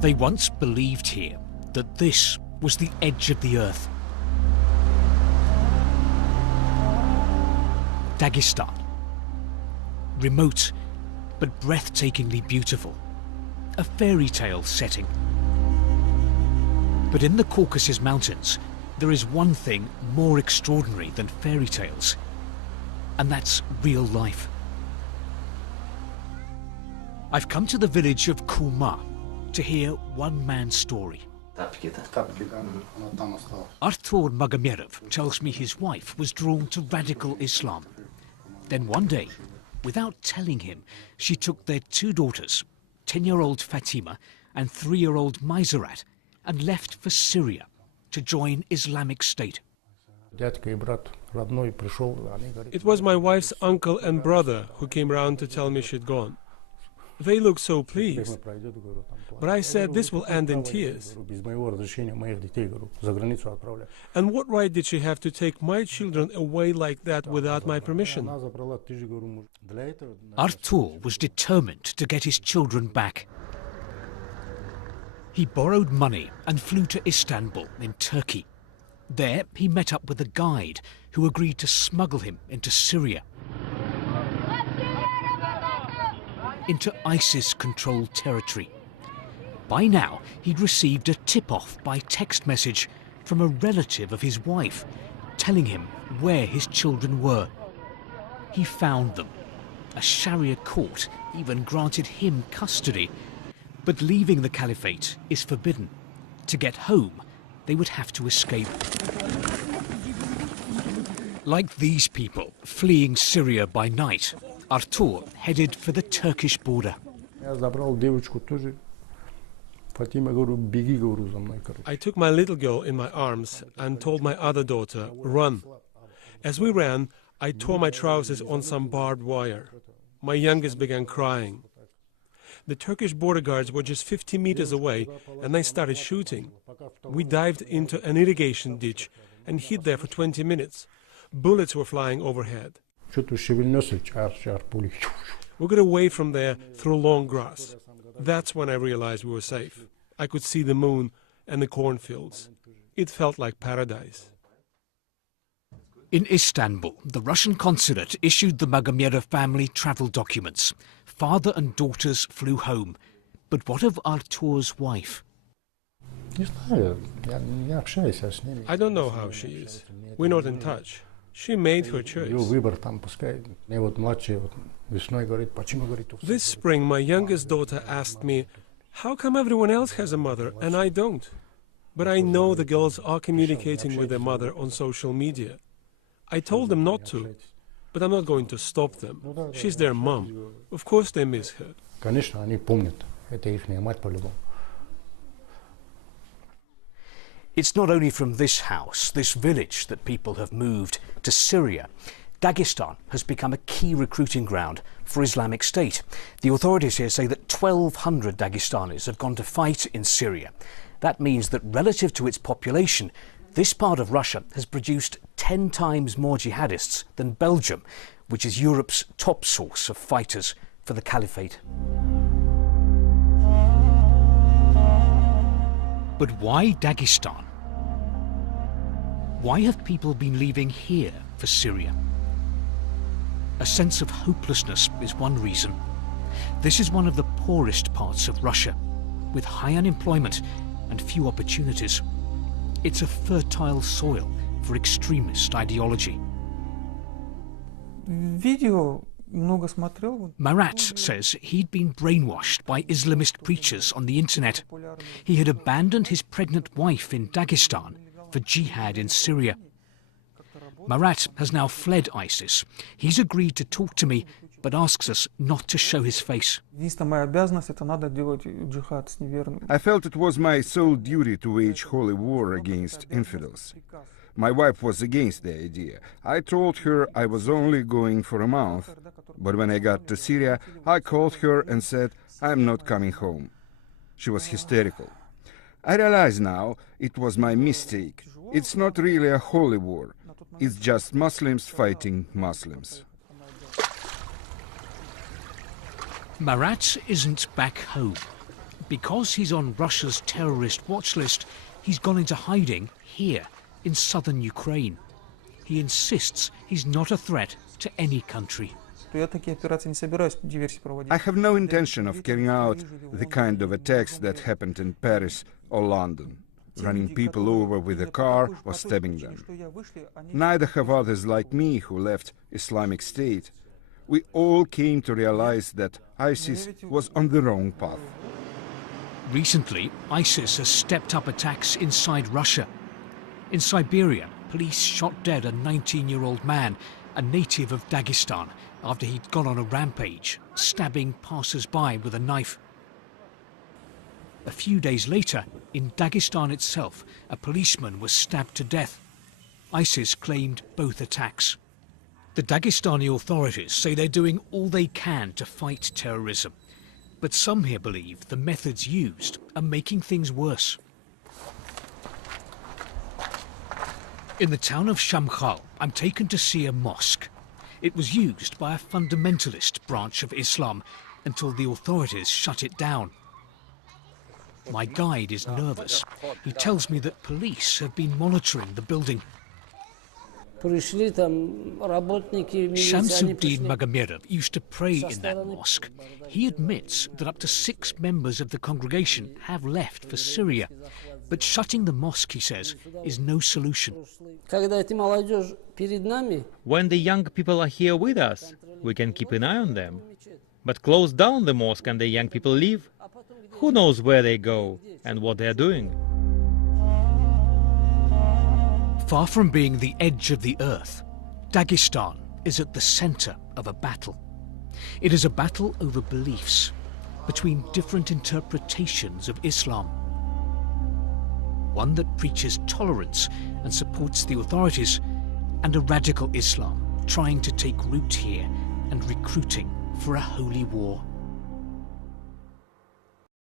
They once believed here that this was the edge of the earth. Dagestan. Remote, but breathtakingly beautiful. A fairy tale setting. But in the Caucasus Mountains, there is one thing more extraordinary than fairy tales, and that's real life. I've come to the village of Kuma to hear one man's story. Artur Magomerov tells me his wife was drawn to radical Islam. Then one day, without telling him, she took their two daughters, 10-year-old Fatima and 3-year-old Maisarat, and left for Syria to join Islamic State. It was my wife's uncle and brother who came round to tell me she'd gone. They looked so pleased. But I said this will end in tears. And what right did she have to take my children away like that without my permission? Artur was determined to get his children back. He borrowed money and flew to Istanbul in Turkey. There he met up with a guide who agreed to smuggle him into Syria, into ISIS-controlled territory. By now, he'd received a tip-off by text message from a relative of his wife, telling him where his children were. He found them. A Sharia court even granted him custody. But leaving the caliphate is forbidden. To get home, they would have to escape. Like these people fleeing Syria by night, Artur headed for the Turkish border. I took my little girl in my arms and told my other daughter, run. As we ran, I tore my trousers on some barbed wire. My youngest began crying. The Turkish border guards were just 50 meters away, and they started shooting. We dived into an irrigation ditch and hid there for 20 minutes. Bullets were flying overhead. We got away from there through long grass. That's when I realized we were safe. I could see the moon and the cornfields. It felt like paradise. In Istanbul, the Russian consulate issued the Magomerov family travel documents. Father and daughters flew home. But what of Artur's wife? I don't know how she is. We're not in touch. She made her choice. This spring, my youngest daughter asked me, how come everyone else has a mother and I don't? But I know the girls are communicating with their mother on social media. I told them not to, but I'm not going to stop them. She's their mom. Of course they miss her. It's not only from this house, this village, that people have moved to Syria. Dagestan has become a key recruiting ground for Islamic State. The authorities here say that 1,200 Dagestanis have gone to fight in Syria. That means that relative to its population, this part of Russia has produced 10 times more jihadists than Belgium, which is Europe's top source of fighters for the caliphate. But why Dagestan? Why have people been leaving here for Syria? A sense of hopelessness is one reason. This is one of the poorest parts of Russia, with high unemployment and few opportunities. It's a fertile soil for extremist ideology. Marat says he'd been brainwashed by Islamist preachers on the internet. He had abandoned his pregnant wife in Dagestan for jihad in Syria. Marat has now fled ISIS. He's agreed to talk to me, but asks us not to show his face. I felt it was my sole duty to wage holy war against infidels. My wife was against the idea. I told her I was only going for a month, but when I got to Syria, I called her and said, I'm not coming home. She was hysterical. I realize now it was my mistake. It's not really a holy war. It's just Muslims fighting Muslims. Marat isn't back home, Because he's on Russia's terrorist watch list, he's gone into hiding here in southern Ukraine. He insists he's not a threat to any country. I have no intention of carrying out the kind of attacks that happened in Paris or London, running people over with a car or stabbing them. Neither have others like me who left Islamic State. We all came to realize that ISIS was on the wrong path. Recently, ISIS has stepped up attacks inside Russia. In Siberia, police shot dead a 19-year-old man, a native of Dagestan, after he'd gone on a rampage, stabbing passers-by with a knife. A few days later, in Dagestan itself, a policeman was stabbed to death. ISIS claimed both attacks. The Dagestani authorities say they're doing all they can to fight terrorism. But some here believe the methods used are making things worse. In the town of Shamkhal, I'm taken to see a mosque. It was used by a fundamentalist branch of Islam until the authorities shut it down. My guide is nervous. He tells me that police have been monitoring the building. Shamsuddin Magomedov used to pray in that mosque. He admits that up to 6 members of the congregation have left for Syria. But shutting the mosque, he says, is no solution. When the young people are here with us, we can keep an eye on them. But close down the mosque and the young people leave, who knows where they go and what they are doing? Far from being the edge of the earth, Dagestan is at the center of a battle. It is a battle over beliefs, between different interpretations of Islam. One that preaches tolerance and supports the authorities, and a radical Islam trying to take root here and recruiting for a holy war.